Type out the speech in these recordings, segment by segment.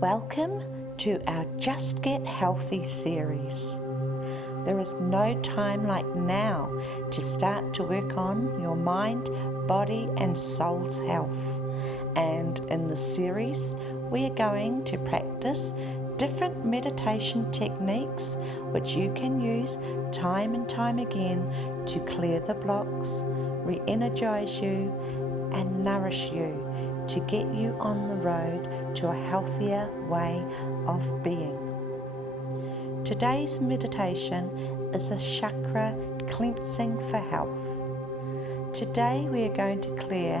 Welcome to our Just Get Healthy series. There is no time like now to start to work on your mind, body and soul's health. And in this series, we are going to practice different meditation techniques which you can use time and time again to clear the blocks, re-energize you and nourish you to get you on the road to a healthier way of being. Today's meditation is a chakra cleansing for health. Today we are going to clear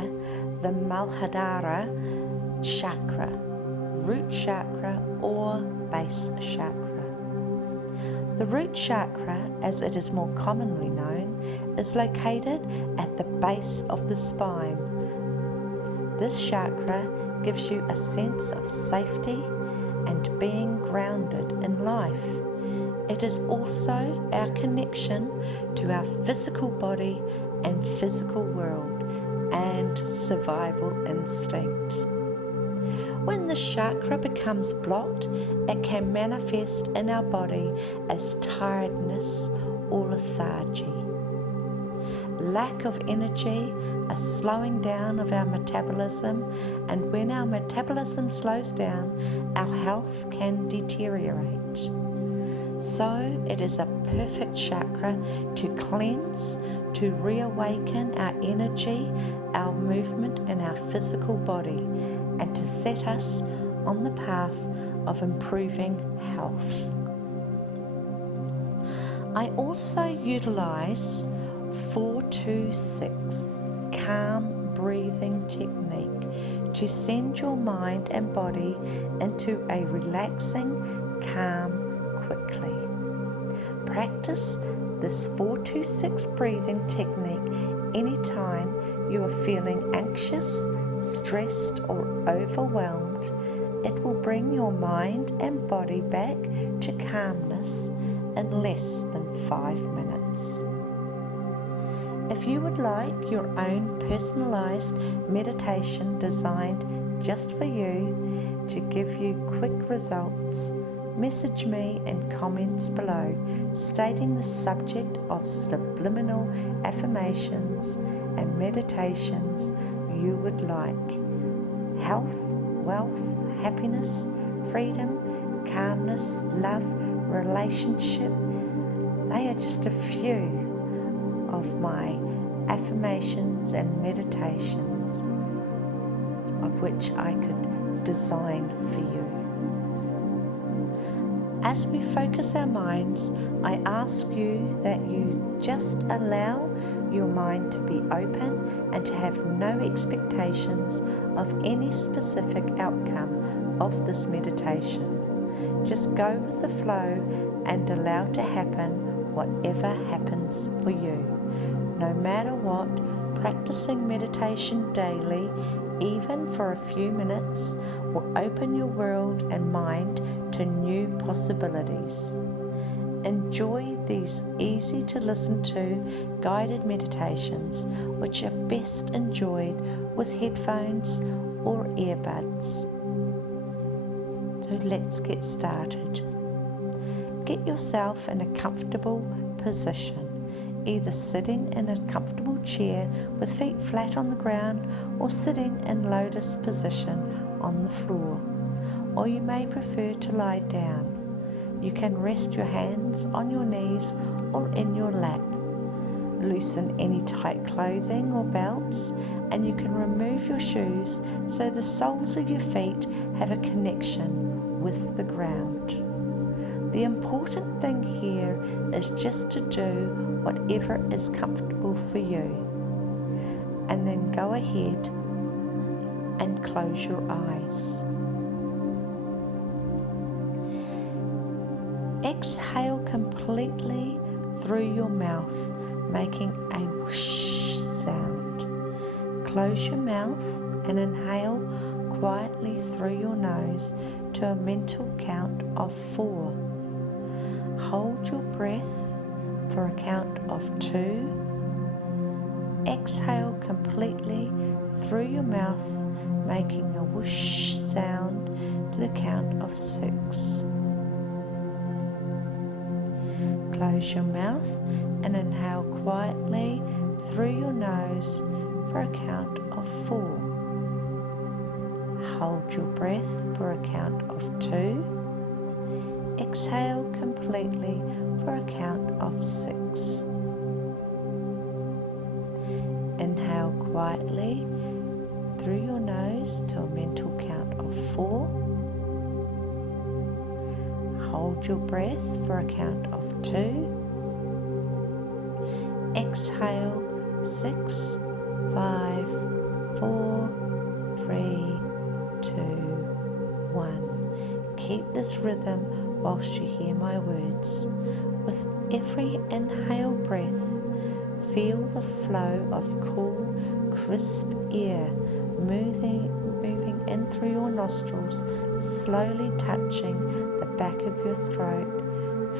the Muladhara chakra, root chakra or base chakra. The root chakra, as it is more commonly known, is located at the base of the spine. This chakra gives you a sense of safety and being grounded in life. It is also our connection to our physical body and physical world and survival instinct. When the chakra becomes blocked, it can manifest in our body as tiredness or lethargy. Lack of energy, a slowing down of our metabolism, and when our metabolism slows down, our health can deteriorate. So it is a perfect chakra to cleanse, to reawaken our energy, our movement in our physical body, and to set us on the path of improving health. I also utilize 4-2-6 calm breathing technique to send your mind and body into a relaxing calm quickly. Practice this 4-2-6 breathing technique anytime you are feeling anxious, stressed or overwhelmed. It will bring your mind and body back to calmness in less than 5 minutes. If you would like your own personalized meditation designed just for you to give you quick results, message me in comments below stating the subject of subliminal affirmations and meditations you would like. Health, wealth, happiness, freedom, calmness, love, relationship, they are just a few of my affirmations and meditations of which I could design for you. As we focus our minds, I ask you that you just allow your mind to be open and to have no expectations of any specific outcome of this meditation. Just go with the flow and allow to happen whatever happens for you. No matter what, practicing meditation daily, even for a few minutes, will open your world and mind to new possibilities. Enjoy these easy to listen to guided meditations, which are best enjoyed with headphones or earbuds. So let's get started. Get yourself in a comfortable position, either sitting in a comfortable chair with feet flat on the ground or sitting in lotus position on the floor, or you may prefer to lie down. You can rest your hands on your knees or in your lap. Loosen any tight clothing or belts, and you can remove your shoes so the soles of your feet have a connection with the ground. The important thing here is just to do whatever is comfortable for you, and then go ahead and close your eyes. Exhale completely through your mouth, making a whoosh sound. Close your mouth and inhale quietly through your nose to a mental count of 4. Hold your breath for a count of 2. Exhale completely through your mouth, making a whoosh sound. sound to the count of 6. Close your mouth and inhale quietly through your nose for a count of 4. Hold your breath for a count of 2. Exhale completely for a count of 6. Inhale quietly through your nose to a mental count of 4. Hold your breath for a count of 2. Exhale 6, 5, 4, 3, 2, 1. Keep this rhythm whilst you hear my words. With every inhale breath, feel the flow of cool, crisp air moving in through your nostrils, slowly touching the back of your throat,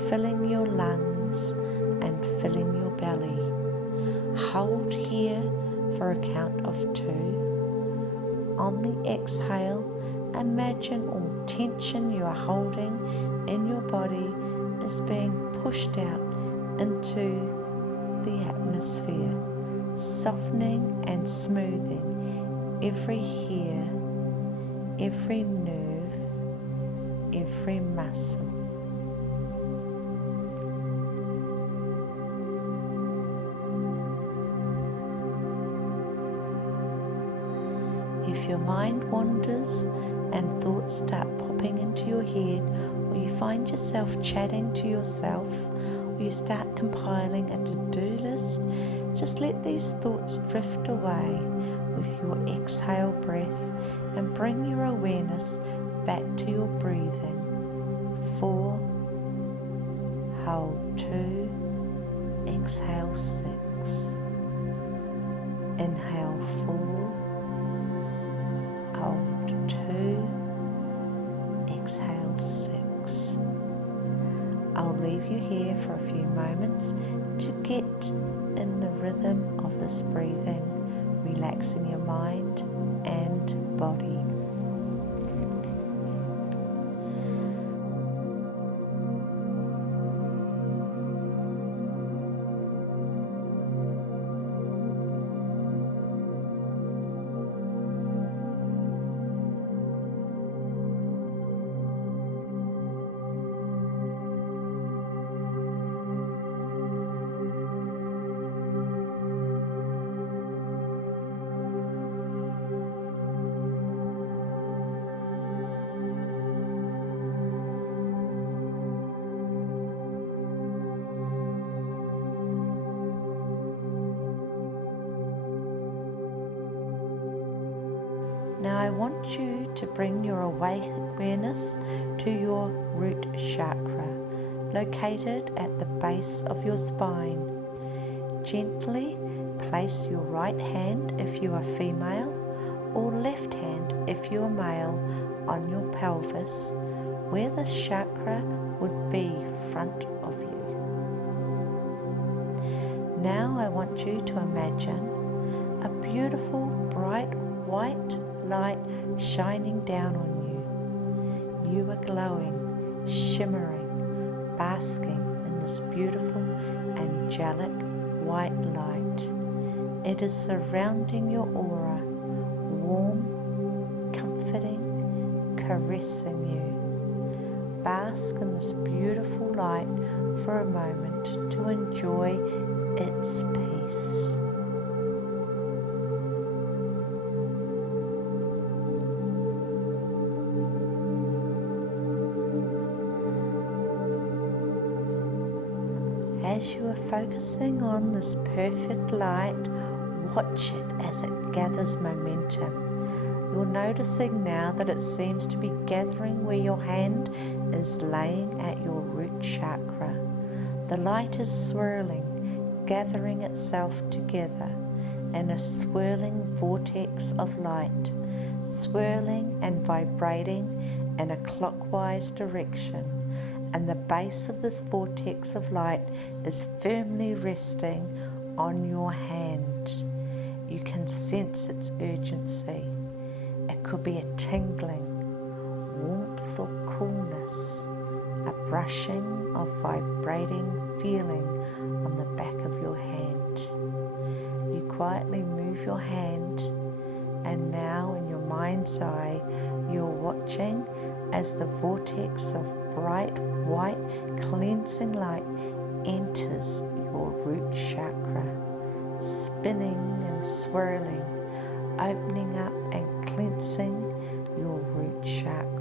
filling your lungs and filling your belly. Hold here for a count of 2. On the exhale, imagine all tension you are holding in your body is being pushed out into the atmosphere, softening and smoothing every hair, every nerve, every muscle. If your mind wanders and thoughts start popping into your head, or you find yourself chatting to yourself, or you start compiling a to-do list, just let these thoughts drift away with your exhale breath and bring your awareness back to your breathing. 4, hold 2, exhale 6, inhale 4, hold 2, exhale 6. I'll leave you here for a few moments to get in the rhythm of this breathing, relaxing your mind and body. Now I want you to bring your awareness to your root chakra, located at the base of your spine. Gently place your right hand if you are female, or left hand if you are male, on your pelvis, where the chakra would be front of you. Now I want you to imagine a beautiful bright white light shining down on you. You are glowing, shimmering, basking in this beautiful angelic white light. It is surrounding your aura, warm, comforting, caressing you. Bask in this beautiful light for a moment to enjoy its peace. As you are focusing on this perfect light, watch it as it gathers momentum. You're noticing now that it seems to be gathering where your hand is laying at your root chakra. The light is swirling, gathering itself together in a swirling vortex of light, swirling and vibrating in a clockwise direction. And the base of this vortex of light is firmly resting on your hand. You can sense its urgency. It could be a tingling, warmth or coolness, a brushing of vibrating feeling on the back of your hand. You quietly move your hand, and now in your mind's eye you're watching as the vortex of bright white cleansing light enters your root chakra, spinning and swirling, opening up and cleansing your root chakra.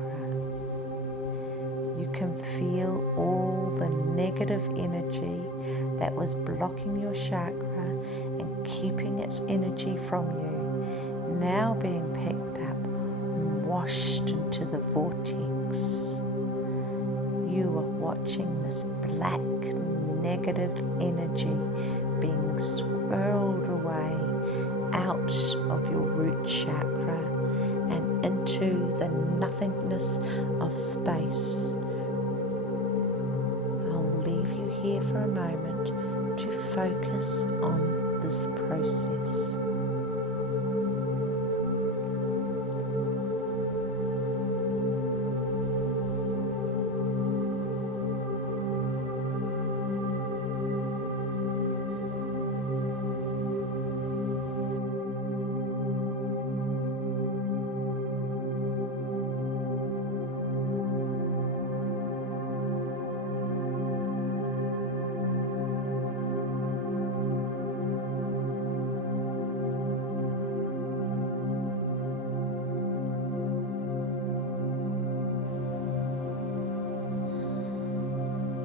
You can feel all the negative energy that was blocking your chakra and keeping its energy from you, now being picked up and washed into the vortex. You are watching this black negative energy being swirled away out of your root chakra and into the nothingness of space. I'll leave you here for a moment to focus on this process.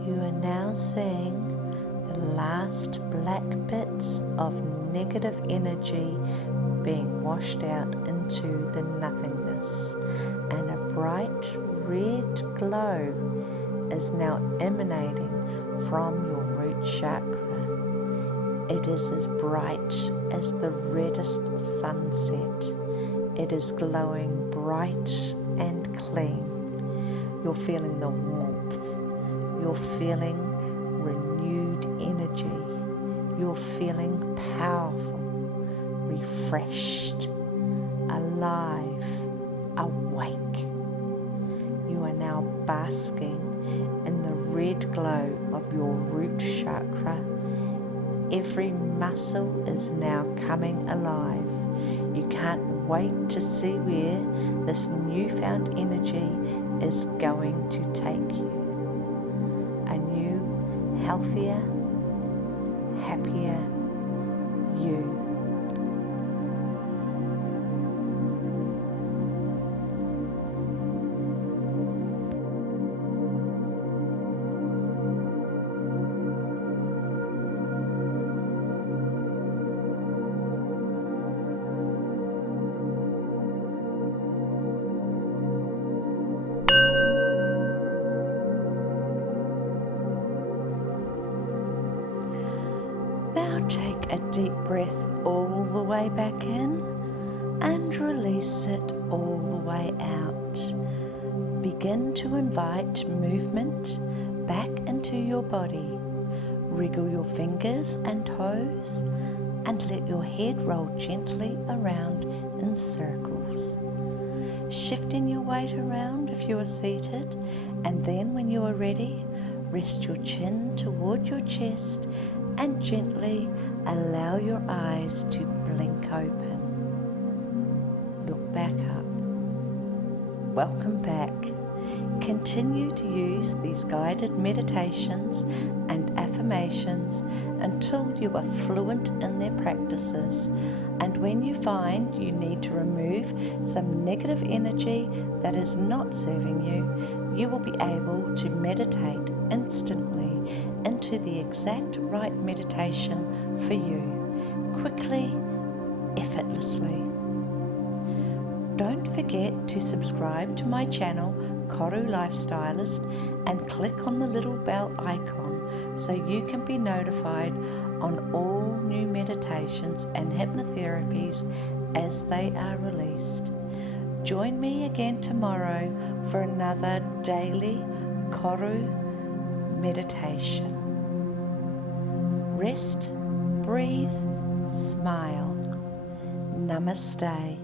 You are now seeing the last black bits of negative energy being washed out into the nothingness, and a bright red glow is now emanating from your root chakra. It is as bright as the reddest sunset. It is glowing bright and clean. You're feeling the warmth. You're feeling renewed energy. You're feeling powerful, refreshed, alive, awake. You are now basking in the red glow of your root chakra. Every muscle is now coming alive. You can't wait to see where this newfound energy is going to take you. A new, healthier, happier you. Now take a deep breath all the way back in and release it all the way out. Begin to invite movement back into your body. Wriggle your fingers and toes and let your head roll gently around in circles. Shifting your weight around if you are seated, and then when you are ready, rest your chin toward your chest and gently allow your eyes to blink open. Look back up. Welcome back. Continue to use these guided meditations and affirmations until you are fluent in their practices. And when you find you need to remove some negative energy that is not serving you, you will be able to meditate instantly into the exact right meditation for you, quickly, effortlessly. Don't forget to subscribe to my channel, Koru Lifestylist, and click on the little bell icon so you can be notified on all new meditations and hypnotherapies as they are released. Join me again tomorrow for another daily Koru meditation. Rest, breathe, smile. Namaste.